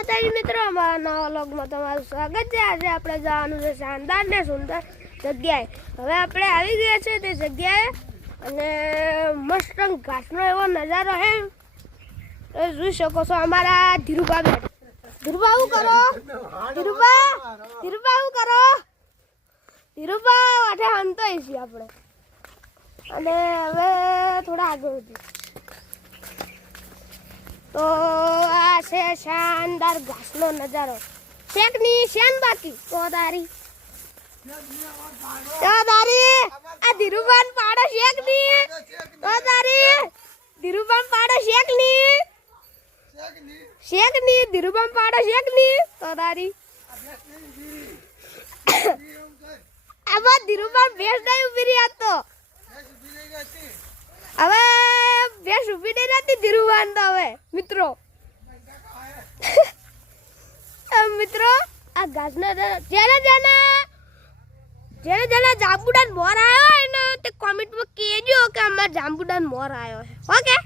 માતાજી મિત્રો, અમારા નવા વ્લોગમાં તમારું સ્વાગત છે। આજે આપણે જવાનું છે શાનદાર ને સુંદર જગ્યાએ। હવે આપણે આવી ગયા છે તે જગ્યાએ અને મસ્ત ઘાસનો એવો નજારો છે, જોઈ શકો છો। અમારા ધીરુભા બેઠા। ધીરુભા શું કરો? ધીરુભા શું કરો? ધીરુભા વાટે હંતોય છીએ આપણે। અને હવે થોડા આગળ વધી તો આ છે શાનદાર ઘાસનો નજારો। શેકની શેન બાકી તો તારી આ ધીરુભાન પાડો શેકની તો તારી ધીરુભાન પાડો શેકની ધીરુભાન પાડો શેકની તો તારી આવા ધીરુભાન ભેંસ નહીં ઉભી રહી તો હવે ભેંસ ઉભી નહીં રહેતી ધીરુભાન તો હવે મિત્રો મિત્રો આ ઘાસના જેને જાંબુડાન મોર આવ્યો હોય ને તે કોમેન્ટમાં કહેજો કે અમારા જાંબુડાન મોર આવ્યો છે, ઓકે।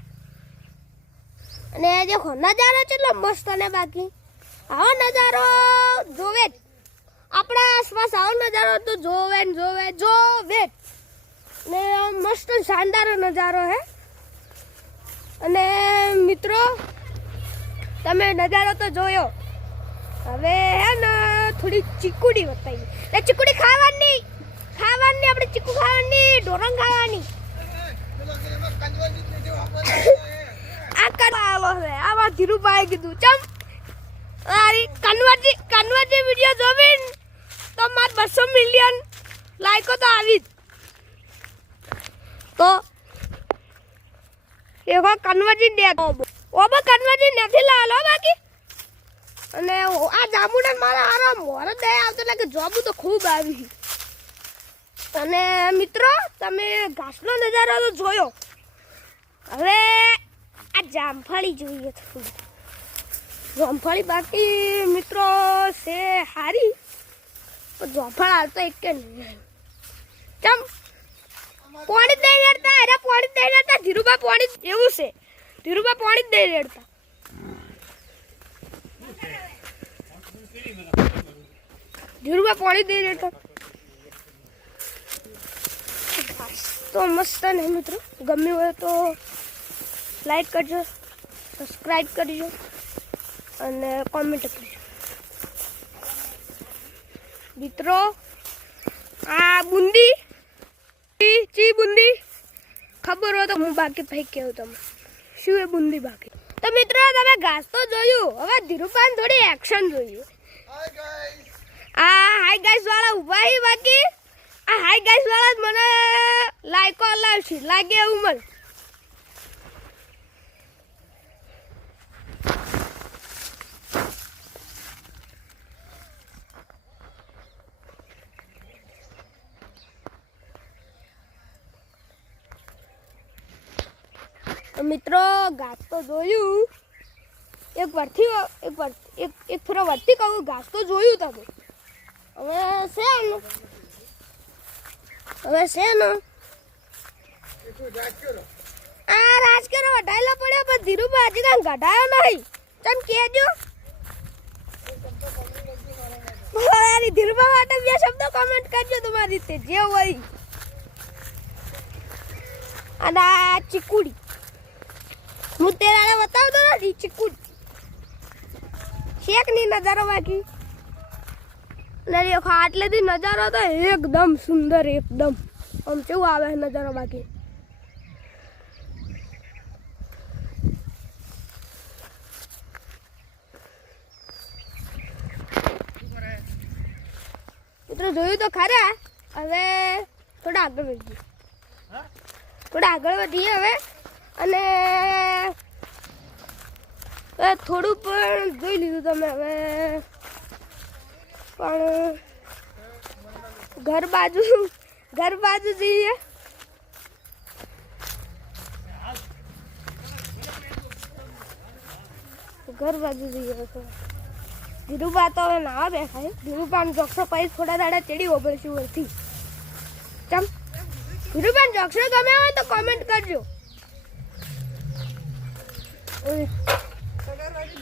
અને જે નજારો કેટલો મસ્ત ને બાકી આવો નજારો જોવે જ આપણા આસપાસ, આવો નજારો તો જોવે ને મસ્ત શાનદાર નજારો હે। અને મિત્રો તમે નજારો તો જોયો, હવે હે ને થોડી ચીકુડી બતાવી। એ ચીકુડી ખાવાની આપણે ચીકુ ખાવાની, ઢોરંગ ખાવાની। આ કરવાલો છે આવા ધીરુભાઈ કીધું ચમ આરી કન્વર્જી વિડિયો જોવીન તો માર 200 મિલિયન લાઈકો તો આવી તો એવો કન્વર્જી દે ઓબો કન્વર્જી નથી લાલો બાકી। અને આ જાંબુડા મારા હારો મોર દે આવતો લાગે જોબુ તો ખૂબ આવી। અને મિત્રો તમે ઘાસનો નજારો તો જોયો, હવે આ જામફળી જોઈએ થોડી જામફળી બાકી મિત્રો છે હારી, જામફળ હાલતો એક કે નહીં ચમ પાણી દઈ રેડતા, અરે પાણી દઈ રેડતા ધીરુભા પાણી એવું છે, ધીરુભા પાણી દઈ રેડતા ધીરુભા પાણી દઈ રેડતા તો મસ્ત ને મિત્રો। ગમ્યું હોય તો લાઈક કરજો, સબસ્ક્રાઈબ કરજો અને કોમેન્ટ કરજો મિત્રો। આ બુંદી ચી બુંદી ખબર હોય તો હું બાકી ભાઈ કહું તમે શું એ બુંદી બાકી। તો મિત્રો તમે ઘાસ તો જોયું, હવે ધીરુભાન થોડી એક્શન જોઈએ। આ હાઈ ગાઈસ વાળા ઉભા હી બાકી આ હાઈ ગાઈસ વાળા મને લાઈકો લાવશે લાગે એવું મને। મિત્રો ઘાસ તો જોયું, એક ફેરો વર્તી કહું ઘાસ તો જોયું તમે, હવે છે ને આ રાજકરો વઢાયેલો પડ્યો પણ ધીરુભા હજી કાંઈ ઘટાયો નહીં ચમ કહેજો ધીરુભા માટે 2 શબ્દો કોમેન્ટ કરજો તમારી રીતે જે હોય। અને આ ચીકુડી હું તેરાને બતાવતો નથી, ચીકુડી શેકની નજારો બાકી દેખો આટલેથી નજારો તો એકદમ સુંદર, એકદમ આમ કેવું આવે નજારો બાકી। મિત્રો જોયું તો ખરા, હવે થોડા આગળ વધીએ હવે અને થોડું પણ જોઈ લીધું તમે, હવે પણ ઘર બાજુ જઈએ। ધીરુભા તો હવે ના બેઠા, ધીરુભાન જોક્ષો પછી થોડા દાડા ચડી ઓગળશું વળથી ચમ। ધીરુભાન જોક્ષો ગમે હોય તો કોમેન્ટ કરજો।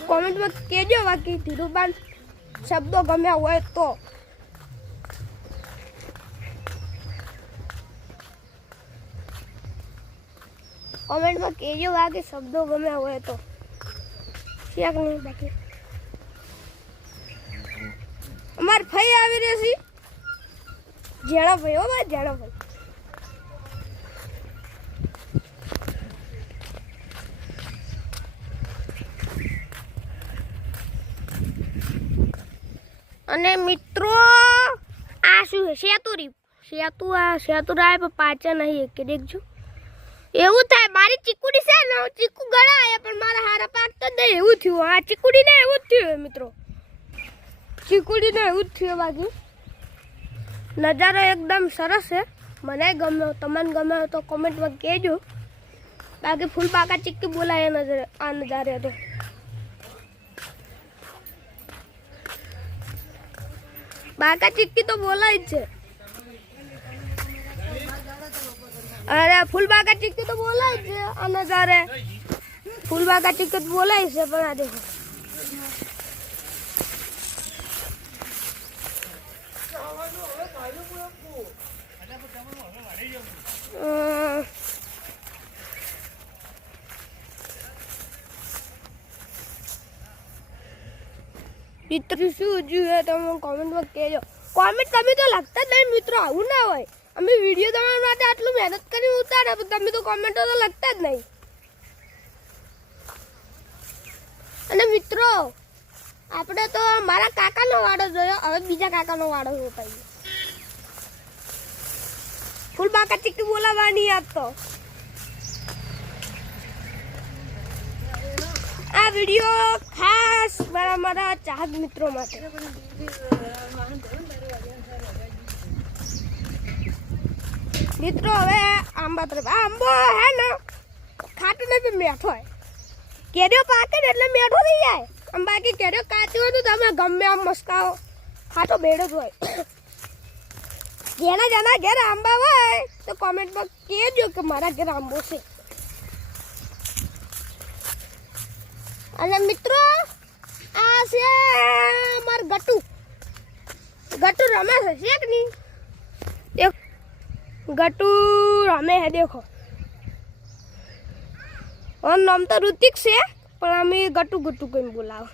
કોમેન્ટમાં કહેજો બાકી ધીરુબાન શબ્દો ગમ્યા હોય તો. કોમેન્ટમાં કહેજો બાકી શબ્દો ગમ્યા હોય તો. ક્યાંક નહીં બાકી અમારે ભાઈ આવી રહ્યા છે જેણા ભાઈ. હો ભાઈ જેણા ભાઈ. અને મિત્રો આ શું છે? સેતુરી સેતુ રાય પણ પાછા નહીં કે દેખજો. એવું થાય મારી ચીકુડી છે ને ચીકુ ગળાય પણ મારા હારા પાકતો જ નહીં. એવું થયું આ ચીકુડી ને એવું જ થયું મિત્રો. ચીકુડી ને એવું જ થયું. બાકી નજારો એકદમ સરસ છે. મને ગમ્યો. તમને ગમ્યો તો કોમેન્ટમાં કહેજો. બાકી ફૂલ પાકા ચીક્કી બોલાય આ નજારે તો. બાકા ચીક્કી તો બોલાય જ છે. અરે ફૂલ બાકા ચીક્કી તો બોલાય જ છે આ નજારે. ફૂલ બાકા ચીક્કી તો બોલાય છે પણ આ દેખો મિત્રો શું જોયું તમે કોમેન્ટમાં કહેજો. કોમેન્ટ તમે તો લખતા જ નહીં મિત્રો. આવું ના હોય. અમે વિડીયો તમારા માટે આટલું મહેનત કરીને ઉતારે પણ તમે તો કોમેન્ટો તો લખતા જ નહીં. અને મિત્રો આપણે તો મારા કાકાનો વાડો જોયો. હવે બીજા કાકાનો વાડો જોતા. ફૂલ બાકા ચીક્કી બોલાવવાની યાદ તો. આ વિડીયો ખાસ મારા ચાહક મિત્રો માટે. મિત્રો હવે આંબા તરફ. આંબો હે ને ખાટું નથી મીઠો હોય. કેરીઓ પાકે ને એટલે મીઠો થઈ જાય. આમ બાકી કેરીઓ કાચી હોય તો તમે ગમે આમ મસ્કાઓ ખાટો બેડો જ હોય. જેના ઘેર આંબા હોય તો કોમેન્ટમાં કહેજો કે મારા ઘેર આંબો છે. અને મિત્રો આ છે અમાર ગટુ રમે છે કે નહીં? દેખો ગટુ રમે હે. દેખો ઓર નામ તો ઋતિક છે પણ અમે ગટુ કઈ બોલાવો.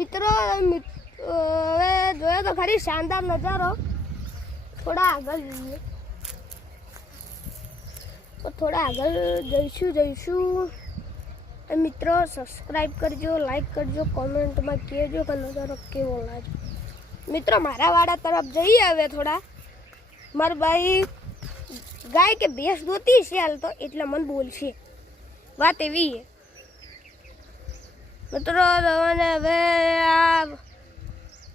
મિત્રો હવે જોયો તો ખરી શાનદાર નજારો. થોડા આગળ જઈએ તો થોડા આગળ જઈશું. મિત્રો સબસ્ક્રાઈબ કરજો, લાઈક કરજો, કોમેન્ટમાં કહેજો કે નજારો કેવો લાગે. મિત્રો મારા વાડા તરફ જઈએ હવે થોડા. મારા ભાઈ ગાય કે ભેંસ દોતી છે હાલ તો એટલે મને બોલશે. વાત એવી છે મિત્રો. હવે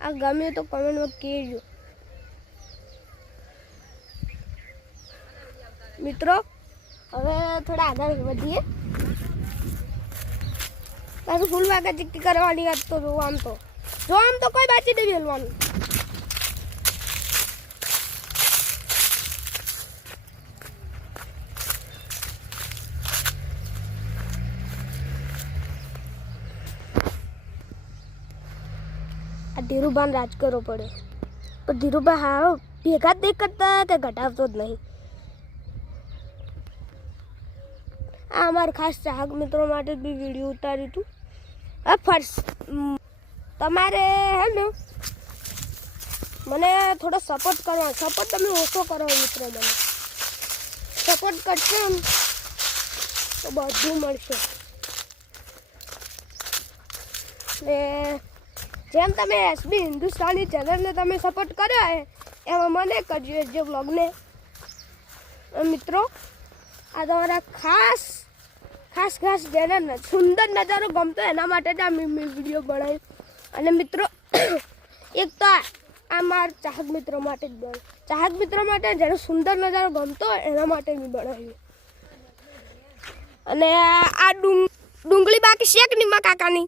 આ ગમ્યું તો કોમેન્ટમાં કહેજો. મિત્રો હવે થોડા આગળ વધીએ. પાછું ફૂલ વાગા ચીક્કી કરવાની વાત તો આમ તો કોઈ બાકી નહીં બોલવાનું. આ ધીરુભાન રાજ કરવો પડે પણ ધીરુભાઈ હા ભેગા જ નહીં કરતા કે ઘટાડતો જ નહીં. આ અમારા ખાસ ચાહક મિત્રો માટે બી વિડીયો ઉતાર્યું હતું. ફર્સ્ટ તમારે હે ને મને થોડો સપોર્ટ કરો. સપોર્ટ તમે ઓછો કરો મિત્રો. મને સપોર્ટ કરશો ને તો બધું મળશે. ને જેમ તમે એસબી હિન્દુસ્તાની ચેનલને તમે સપોર્ટ કર્યો હે એમાં મને કરજો જે બ્લોગને. મિત્રો આ તમારા ખાસ જેને સુંદર નજારો ગમતો એના માટે જ આ મેં વિડીયો બનાવ્યો. અને મિત્રો એક તો આ મારા ચાહક મિત્રો માટે જ બનાવ્યું. ચાહક મિત્રો માટે જેને સુંદર નજારો ગમતો હોય એના માટે મેં બનાવ્યું. અને આ ડુંગળી બાકી શેક ની માં કાકાની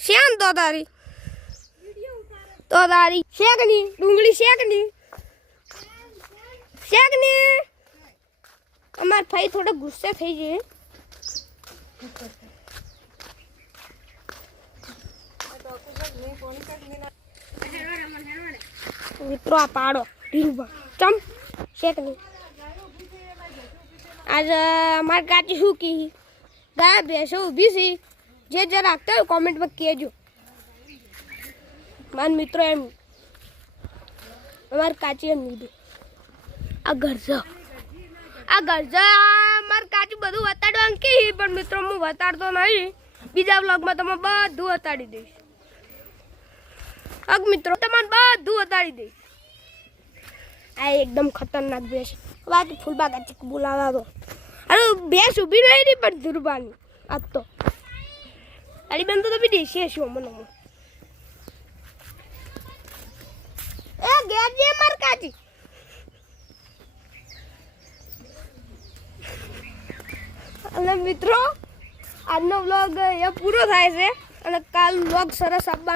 શ્યામ તો તારી શેકની ડુંગળી શેકની અમાર ભાઈ થોડો ગુસ્સે થઈ જાય મિત્રો આ પાડો ઢીલમાં ચમ શેકની આજ અમારે કાચી શું કી ગાય ભેંસો ઊભી છે જે જે રાખતા હોય કોમેન્ટમાં કહેજો મારા મિત્રો એમ અમારે કાચી એમ લીધું આ ગરજા મારે કાચી બધું વતાડવાનું કે પણ મિત્રો હું વતાડતો નહીં બીજા વ્લોગમાં તમે બધું વતાડી દઈશ મિત્રો તમારે બધું વતાડી દઈશ આ એકદમ ખતરનાક ભેંસ બાકી ફૂલબા કાચી બોલાવા તો અરે ભેંસ ઊભી નહીં રહી પણ ધુરબાની આજ તો અલી બેન તો બી દેશી હશું મને એ ગેર જે માર કાચી અને મિત્રો આજનો વ્લોગ એ પૂરો થાય છે અને કાલ વ્લોગ સરસ આપવાનો